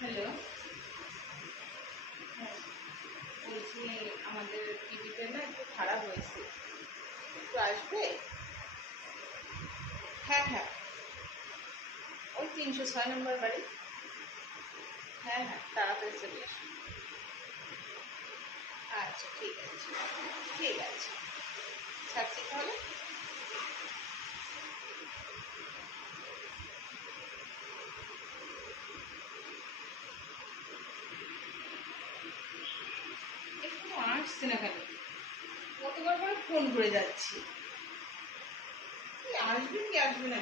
Hello. হ্যাঁ, বলছি আমাদের টিভিটা না একটু খারাপ হয়েছে, একটু আসবে? হ্যাঁ হ্যাঁ, ওই 306 নম্বর বাড়ি। হ্যাঁ হ্যাঁ, তাড়াতাড়ি চলে আসুন। আচ্ছা ঠিক আছে, ঠিক আছে, ছাড়ছি তাহলে। একটু আসছে না কেন? কতবার করে ফোন করে যাচ্ছি, কি আসবেন কি আসবে না?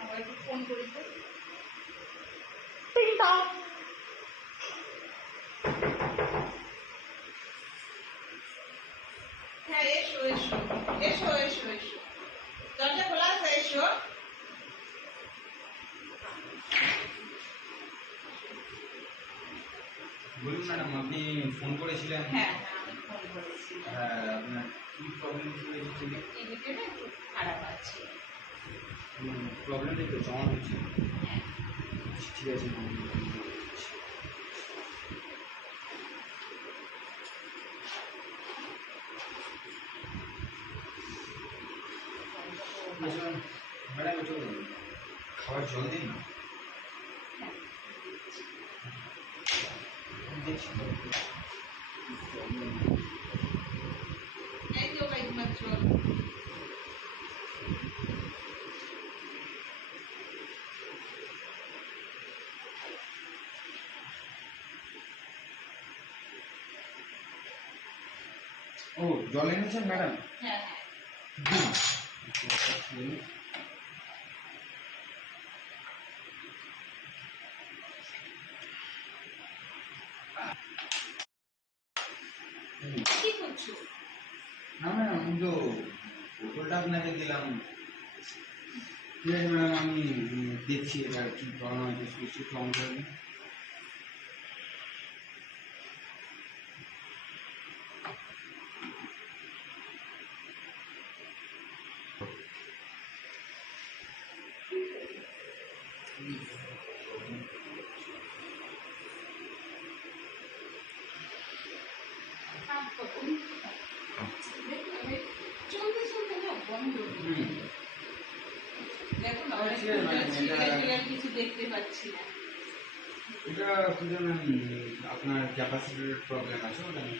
আবার একটু ফোন করি তো। হ্যাঁ, এসো এসো, এসো এসো এসো, দরজা খোলা আছে, এসো। বলুন ম্যাডাম, আপনি ফোন করেছিলেন? হ্যাঁ হ্যাঁ, আমি ফোন করেছিলাম। হ্যাঁ, আপনার কি প্রবলেম ছিল টিভিতে? টিভিটা না একটু খারাপ আছে। প্রবলেমটা একটু জমা হচ্ছে। হ্যাঁ, ঠিক আছে ম্যাডাম। ম্যাডাম একটু খাবার জল দিন না। দেখছি এই তো একমাত্র। ও, জল এনেছেন ম্যাডাম? হ্যাঁ হ্যাঁ, দিন। কি করছো? না ম্যাডাম, আমি তো বোতলটা আপনাকে দিলাম। ঠিক আছে ম্যাডাম, আমি দেখছি এটা কি প্রবলেম আছে, সুইচটা একটু অন করে দিন। চলতে চলতে না বন্ধ। দেখো না, অনেক ঠিক আছে ম্যাডাম, এটা কিছু দেখতে পাচ্ছি না। এটা শুধু ম্যাম আপনার ক্যাপাসিটির প্রবলেম আছে, ওটা আমি